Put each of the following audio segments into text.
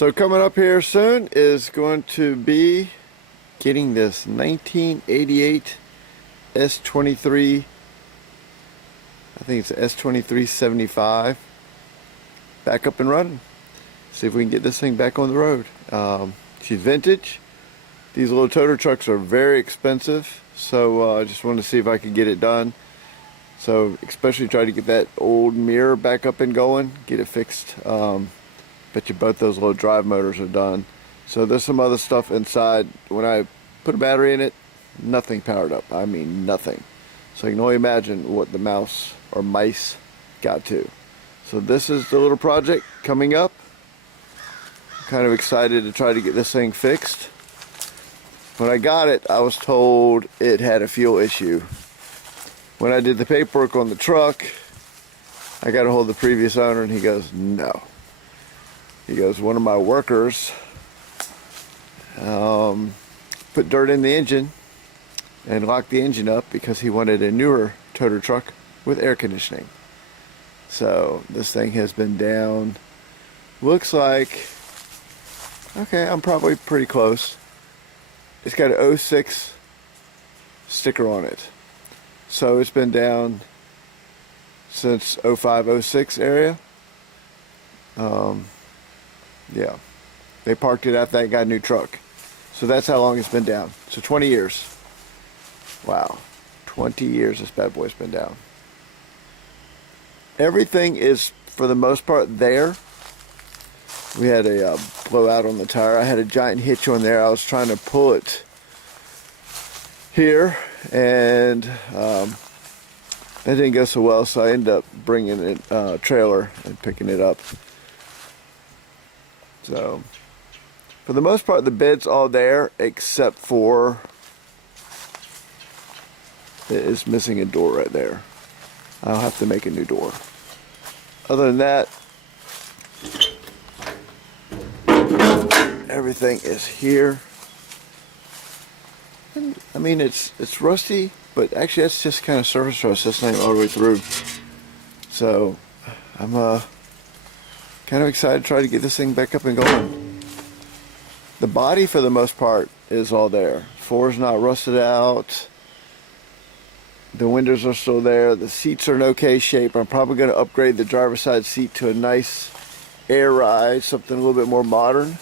So coming up here soon is going to be getting this 1988 S23, I think it's S2375, back up and running. See if we can get this thing back on the road. She's vintage. These little toter trucks are very expensive, so I just wanted to see if I could get it done. So especially try to get that old mirror back up and going, get it fixed. Bet you both those little drive motors are done. So there's some other stuff inside. When I put a battery in it, nothing powered up. I mean nothing. So you can only imagine what the mouse or mice got to. So this is the little project coming up. I'm kind of excited to try to get this thing fixed. When I got it, I was told it had a fuel issue. When I did the paperwork on the truck, I got a hold of the previous owner and he goes, no. He goes, one of my workers put dirt in the engine and locked the engine up because he wanted a newer toter truck with air conditioning. So this thing has been down, looks like, okay, I'm probably pretty close. It's got an 06 sticker on it. So it's been down since 05, 06 area. Yeah, they parked it after they got a new truck. So that's how long it's been down. So 20 years. Wow, 20 years this bad boy's been down. Everything is, for the most part, there. We had a blowout on the tire. I had a giant hitch on there. I was trying to pull it here, and that didn't go so well, so I ended up bringing it trailer and picking it up. So for the most part, the bed's all there except for it is missing a door right there. I'll have to make a new door. Other than that, everything is here. And, I mean, it's rusty, but actually that's just kind of surface rust. That's not even all the way through. So I'm kind of excited to try to get this thing back up and going. The body, for the most part, is all there. Floor's not rusted out. The windows are still there. The seats are in okay shape. I'm probably going to upgrade the driver's side seat to a nice air ride, something a little bit more modern.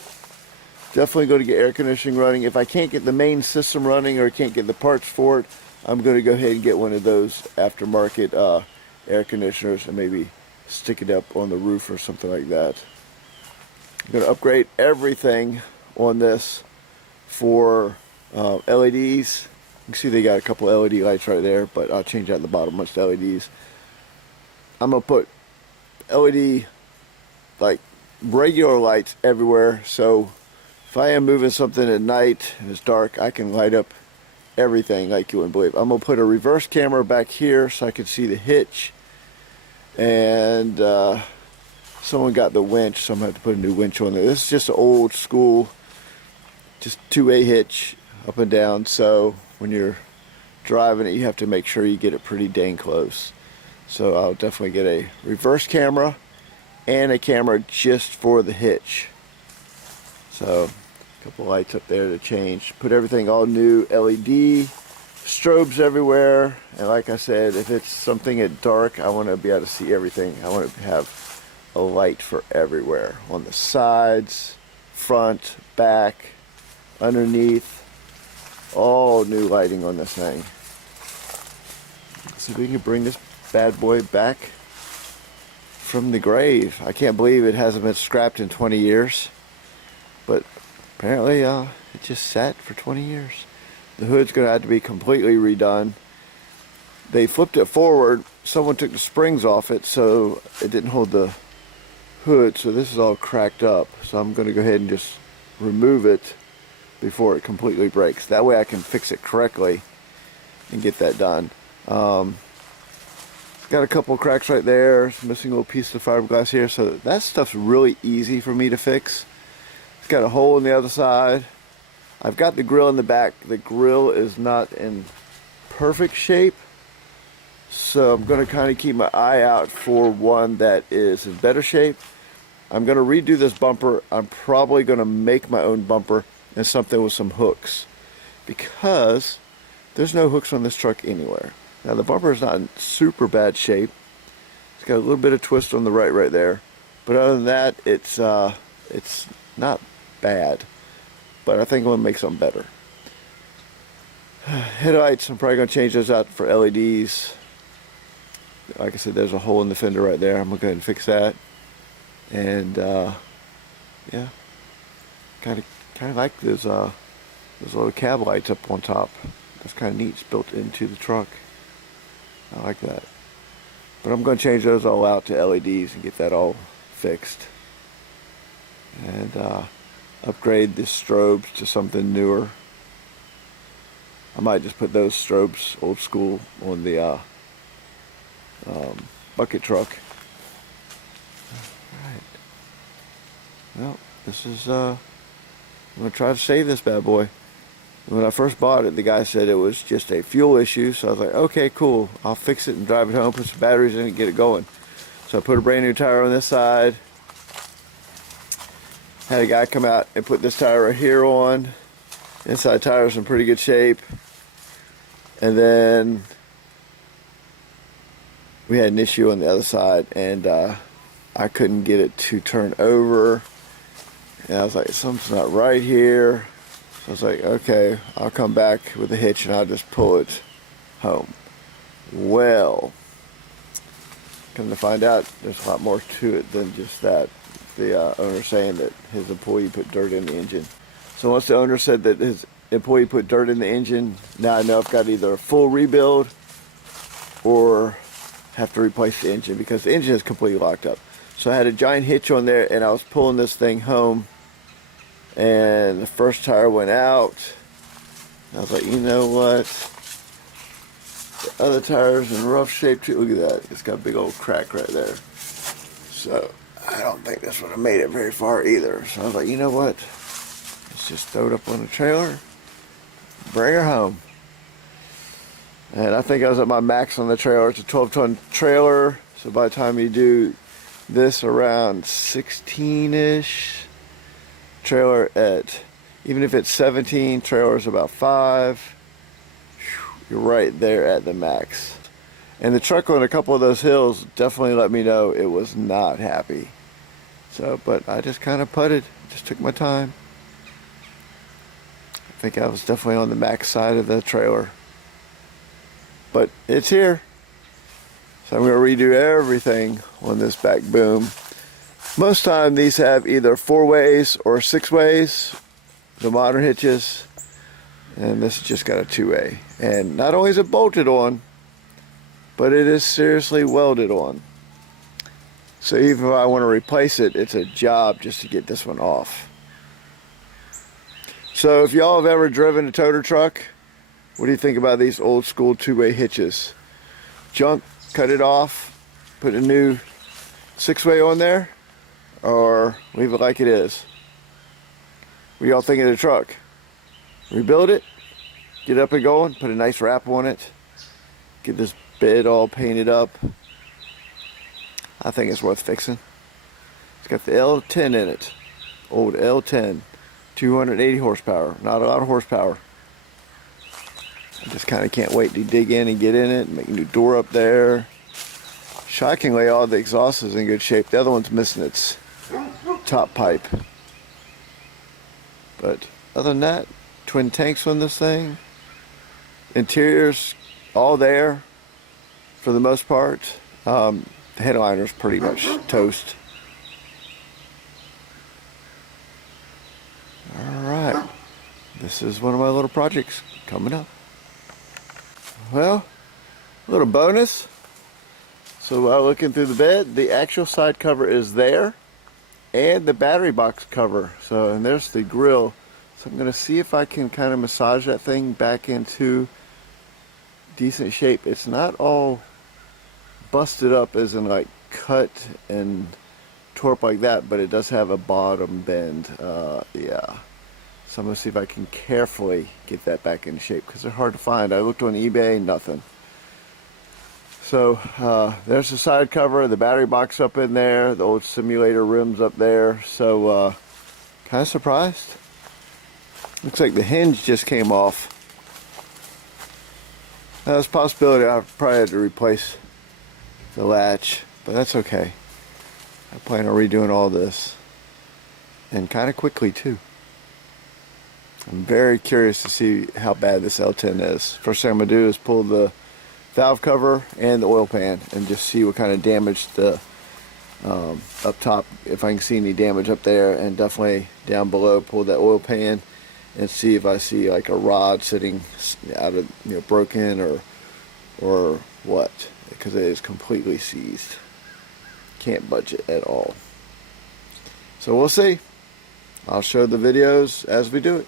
Definitely going to get air conditioning running. If I can't get the main system running or can't get the parts for it, I'm going to go ahead and get one of those aftermarket air conditioners and maybe stick it up on the roof or something like that. I'm going to upgrade everything on this for LEDs. You can see they got a couple LED lights right there, but I'll change out the bottom bunch to LEDs. I'm going to put LED, like regular lights everywhere, so if I am moving something at night and it's dark, I can light up everything like you wouldn't believe. I'm going to put a reverse camera back here so I can see the hitch. And someone got the winch, so I'm going to have to put a new winch on there. This is just an old school, just 2-way hitch up and down, so when you're driving it, you have to make sure you get it pretty dang close. So I'll definitely get a reverse camera and a camera just for the hitch. So a couple lights up there to change. Put everything all new, LED, strobes everywhere, and like I said, if it's something at dark, I want to be able to see everything. I want to have a light for everywhere, on the sides, front, back, underneath. All new lighting on this thing. Let's see if we can bring this bad boy back from the grave. I can't believe it hasn't been scrapped in 20 years, but apparently it just sat for 20 years. The hood's going to have to be completely redone. They flipped it forward. Someone took the springs off it, so it didn't hold the hood. So this is all cracked up. So I'm going to go ahead and just remove it before it completely breaks. That way I can fix it correctly and get that done. Got a couple cracks right there. It's missing a little piece of fiberglass here. So that stuff's really easy for me to fix. It's got a hole in the other side. I've got the grill in the back. The grill is not in perfect shape, so I'm going to kind of keep my eye out for one that is in better shape. I'm going to redo this bumper. I'm probably going to make my own bumper and something with some hooks, because there's no hooks on this truck anywhere. Now the bumper is not in super bad shape. It's got a little bit of twist on the right there, but other than that, it's not bad. But I think I'm going to make something better. Headlights, I'm probably going to change those out for LEDs. Like I said, there's a hole in the fender right there. I'm going to go ahead and fix that. And yeah, kind of like those little cab lights up on top. That's kind of neat. It's built into the truck. I like that. But I'm going to change those all out to LEDs and get that all fixed. And upgrade the strobes to something newer. I might just put those strobes, old school, on the bucket truck. Alright. Well, this is, I'm going to try to save this bad boy. When I first bought it, the guy said it was just a fuel issue, so I was like, okay, cool. I'll fix it and drive it home, put some batteries in it, and get it going. So I put a brand new tire on this side. Had a guy come out and put this tire right here on. Inside tire's in pretty good shape. And then we had an issue on the other side, and I couldn't get it to turn over. And I was like, something's not right here. So I was like, okay, I'll come back with a hitch and I'll just pull it home. Well, come to find out, there's a lot more to it than just that. The owner saying that his employee put dirt in the engine. So once the owner said that his employee put dirt in the engine, now I know I've got either a full rebuild or have to replace the engine, because the engine is completely locked up. So I had a giant hitch on there, and I was pulling this thing home, and the first tire went out. I was like, you know what? The other tire's in rough shape too. Look at that. It's got a big old crack right there. So I don't think this would have made it very far either. So I was like, you know what? Let's just throw it up on the trailer, bring her home. And I think I was at my max on the trailer. It's a 12-ton trailer. So by the time you do this, around 16-ish. Trailer at, even if it's 17, trailer's about 5. You're right there at the max. And the truck on a couple of those hills definitely let me know it was not happy. So, but I just kind of putted, just took my time. I think I was definitely on the max side of the trailer. But it's here. So I'm going to redo everything on this back boom. Most time these have either 4-ways or 6-ways, the modern hitches. And this has just got a 2-way. And not only is it bolted on, but it is seriously welded on. So even if I want to replace it, it's a job just to get this one off. So if y'all have ever driven a toter truck, what do you think about these old school 2-way hitches? Junk, cut it off, put a new 6-way on there, or leave it like it is? What do y'all think of the truck? Rebuild it, get up and going, put a nice wrap on it, get this bed all painted up. I think it's worth fixing. It's got the L10 in it, old L10, 280 horsepower, not a lot of horsepower. I just kind of can't wait to dig in and get in it and make a new door up there. Shockingly, all the exhaust is in good shape. The other one's missing its top pipe. But other than that, twin tanks on this thing. Interior's all there for the most part. The headliner's pretty much toast. Alright, this is one of my little projects coming up. Well, a little bonus. So while looking through the bed, the actual side cover is there, and the battery box cover. So, and there's the grill. So I'm going to see if I can kind of massage that thing back into decent shape. It's not all busted up as in like cut and tore up like that, but it does have a bottom bend. Yeah. So I'm going to see if I can carefully get that back into shape, because they're hard to find. I looked on eBay, nothing. So there's the side cover, the battery box up in there, the old simulator rims up there. So kind of surprised. Looks like the hinge just came off. Now, there's a possibility I probably had to replace the latch, but that's okay. I plan on redoing all this, and kind of quickly too. I'm very curious to see how bad this L10 is. First thing I'm going to do is pull the valve cover and the oil pan and just see what kind of damage the up top, if I can see any damage up there, and definitely down below pull that oil pan and see if I see like a rod sitting out of, broken or what, because it is completely seized. Can't budge it at all. So we'll see. I'll show the videos as we do it.